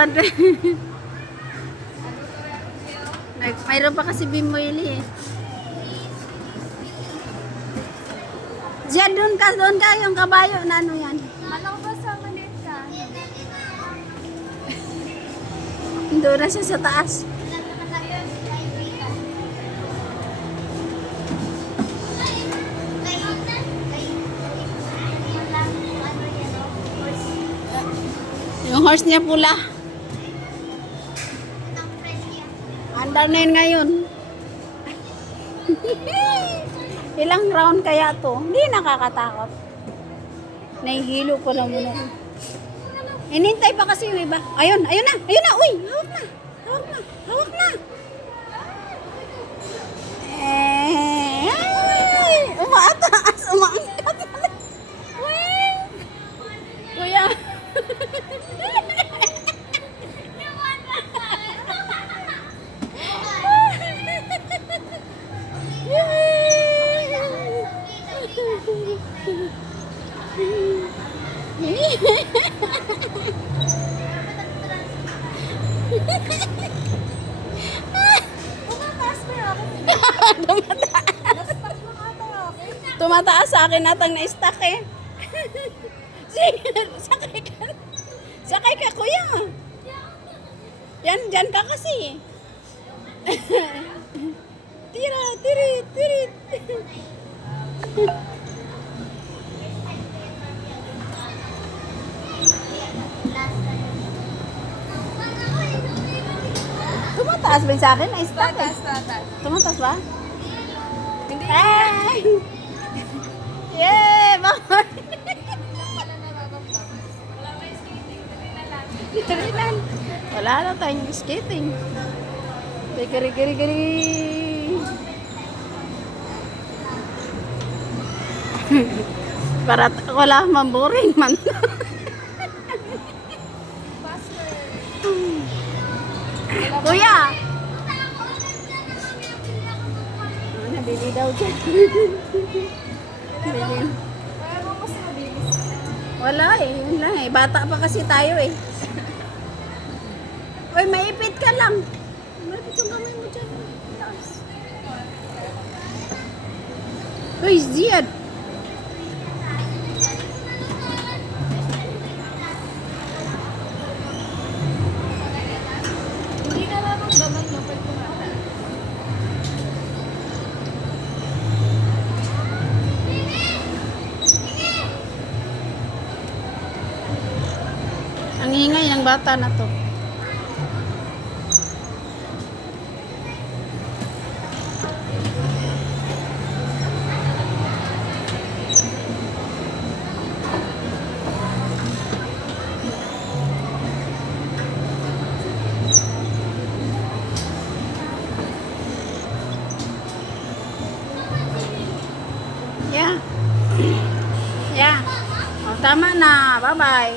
Sunod. Mayroon pa kasi Bimoyli eh. Diyan, doon ka, yung kabayo na ano yan. Alam ba sa maliit ka? Doon na siya sa taas. Yung horse niya pula. Andar na yun ngayon. Ilang round kaya to? Hindi nakakatakot. Nahihilo ko na muna. Inintay pa kasi yung iba. Ayun, ayun na, uy, hawak na, hawak na, hawak na. Umaataas, umaangkat. Kuya. Tumataas sa akin natang na-stuck eh. Sige, sakay ka. Sakay ka, kuya. Yan, dyan ka kasi. Tira, tirit, tirit. Tumataas ba yung sa akin? Na-stuck eh. Tumataas ba? Hindi. Ay! Yeah! Bakit? Literal. Wala na tayong skating. Gari-gari-gari. Para wala mamboring man. Kuya! Nabili daw dyan. Nabili. Wala eh, yun lang eh. Bata pa kasi tayo eh. Uy, maipit ka lang. Maipit yung kamay mo dyan. Uy, Ziad. Hindi ka lang ang daman mo pag kumata. Ang ingay ng bata na to. Yeah. Yeah. Oh, tama na. Bye-bye.